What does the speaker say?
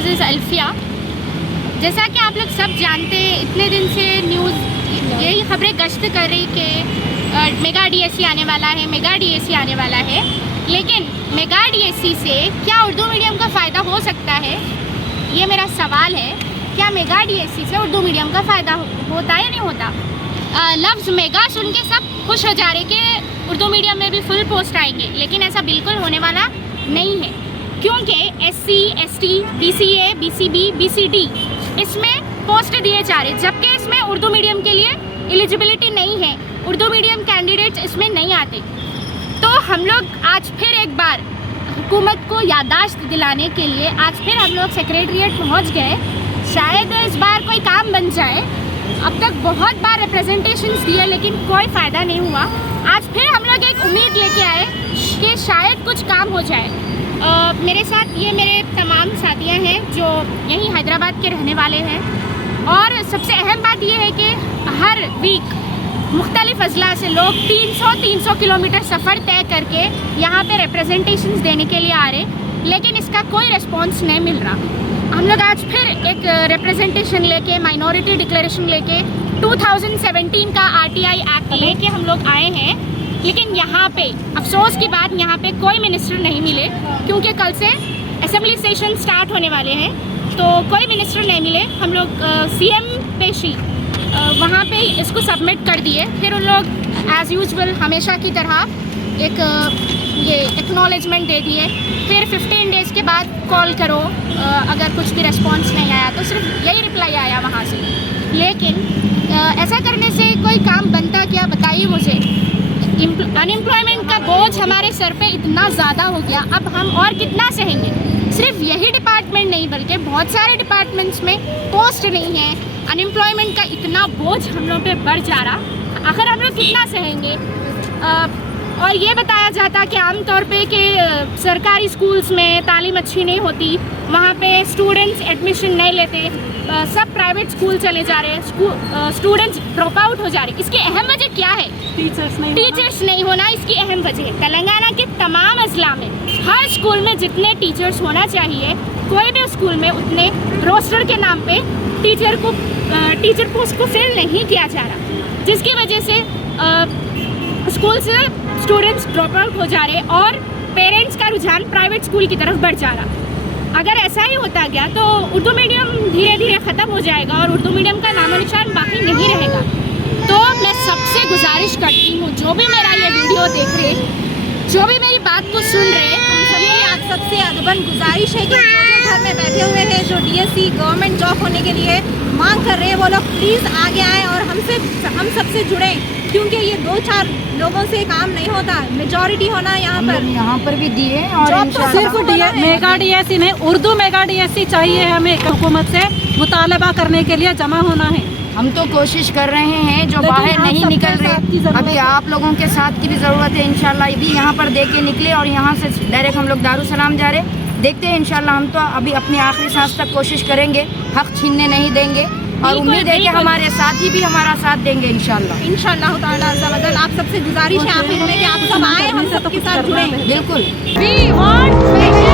This is Alfiya. जैसा कि आप लोग सब जानते हैं, इतने दिन से न्यूज़ यही खबरें गश्त कर रही कि मेगा डीएससी आने वाला है, मेगा डीएससी आने वाला है। लेकिन मेगा डीएससी से क्या उर्दू मीडियम का फ़ायदा हो सकता है, ये मेरा सवाल है। क्या मेगा डीएससी से उर्दू मीडियम का फ़ायदा होता है या नहीं होता? लफ्ज़ मेगा सुन के सब खुश हो जा रहे कि उर्दू मीडियम में भी फुल पोस्ट आएंगे, लेकिन ऐसा बिल्कुल होने वाला नहीं है, क्योंकि SC, ST, BCA, BCB, BCD इसमें पोस्ट दिए जा रहे, जबकि इसमें उर्दू मीडियम के लिए एलिजिबिलिटी नहीं है, उर्दू मीडियम कैंडिडेट्स इसमें नहीं आते। तो हम लोग आज फिर एक बार हुकूमत को याददाश्त दिलाने के लिए आज फिर हम लोग सेक्रेटरीट पहुँच गए। शायद इस बार कोई काम बन जाए। अब तक बहुत बार रिप्रेजेंटेशंस दिए लेकिन कोई फ़ायदा नहीं हुआ। आज फिर हम लोग एक उम्मीद लेके आए कि शायद कुछ काम हो जाए। मेरे साथ ये मेरे तमाम साथियाँ हैं जो यहीं हैदराबाद के रहने वाले हैं, और सबसे अहम बात ये है कि हर वीक मुख्तलिफ अजला से लोग 300 किलोमीटर सफ़र तय करके यहाँ पे रिप्रेजेंटेशंस देने के लिए आ रहे, लेकिन इसका कोई रिस्पॉन्स नहीं मिल रहा। हम लोग आज फिर एक रिप्रेजेंटेशन लेके, माइनॉरिटी डिक्लेरेशन लेके, 2017 का RTI एक्ट लेके हम लोग आए हैं। लेकिन यहाँ पे अफसोस की बात, यहाँ पे कोई मिनिस्टर नहीं मिले, क्योंकि कल से असेंबली सेशन स्टार्ट होने वाले हैं, तो कोई मिनिस्टर नहीं मिले। हम लोग CM पेशी वहाँ पे इसको सबमिट कर दिए। फिर उन लोग एज़ यूजुअल हमेशा की तरह एक ये एक्नॉलेजमेंट दे दिए। फिर 15 डेज़ के बाद कॉल करो, अगर कुछ भी रिस्पॉन्स नहीं आया तो सिर्फ यही रिप्लाई आया वहाँ से। लेकिन ऐसा करने से कोई काम बनता क्या, बताइए मुझे। अनएम्प्लॉयमेंट का बोझ हमारे सर पे इतना ज़्यादा हो गया, अब हम और कितना सहेंगे। सिर्फ यही डिपार्टमेंट नहीं बल्कि बहुत सारे डिपार्टमेंट्स में पोस्ट नहीं है। अनएम्प्लॉयमेंट का इतना बोझ हम लोग पे बढ़ जा रहा, आखिर हम लोग कितना सहेंगे। और ये बताया जाता कि आमतौर पे कि सरकारी स्कूल्स में तालीम अच्छी नहीं होती, वहाँ पे स्टूडेंट्स एडमिशन नहीं लेते, सब प्राइवेट स्कूल चले जा रहे हैं, स्टूडेंट्स ड्रॉप आउट हो जा रहे हैं। इसकी अहम वजह क्या है? टीचर्स नहीं होना इसकी अहम वजह है। तेलंगाना के तमाम अजला में हर स्कूल में जितने टीचर्स होना चाहिए, कोई भी स्कूल में उतने रोस्टर के नाम पे टीचर पोस्ट को फिल नहीं किया जा रहा, जिसकी वजह से स्कूल से स्टूडेंट्स ड्रॉप आउट हो जा रहे और पेरेंट्स का रुझान प्राइवेट स्कूल की तरफ बढ़ जा रहा। अगर ऐसा ही होता गया तो उर्दू मीडियम धीरे धीरे ख़त्म हो जाएगा और उर्दू मीडियम का नामो निशान बाकी नहीं रहेगा। तो मैं सबसे गुजारिश करती हूँ, जो भी मेरा ये वीडियो देख रहे, जो भी मेरी बात को सुन रहे, आप सबसे अदबन गुजारिश है कि जो घर में बैठे हुए हैं, जो DSC गवर्नमेंट जॉब होने के लिए मांग कर रहे हैं, वो लोग प्लीज़ आगे आएँ और हम सबसे जुड़ें, क्योंकि ये 2-4 लोगों से काम नहीं होता, मेजॉरिटी होना यहाँ पर भी दिए। और तो सिर्फ मेगा डीएससी नहीं, उर्दू मेगा डीएससी चाहिए हमें। हुकूमत से मुतालबा करने के लिए जमा होना है। हम तो कोशिश कर रहे हैं, जो बाहर नहीं निकल रहे, अभी आप लोगों के साथ की भी ज़रूरत है। इंशाल्लाह भी यहाँ पर दे के निकले और यहाँ से डायरेक्ट हम लोग दारुसलाम जा रहे, देखते हैं इंशाल्लाह। हम तो अभी अपनी आखिरी सांस तक कोशिश करेंगे, हक छीनने नहीं देंगे, और उम्मीद है कि हमारे साथी भी हमारा साथ देंगे इंशाल्लाह ताला। आप सबसे गुजारिश है आखिर में कि आप सब आए, हम सबके साथ जुड़ें। बिल्कुल। We want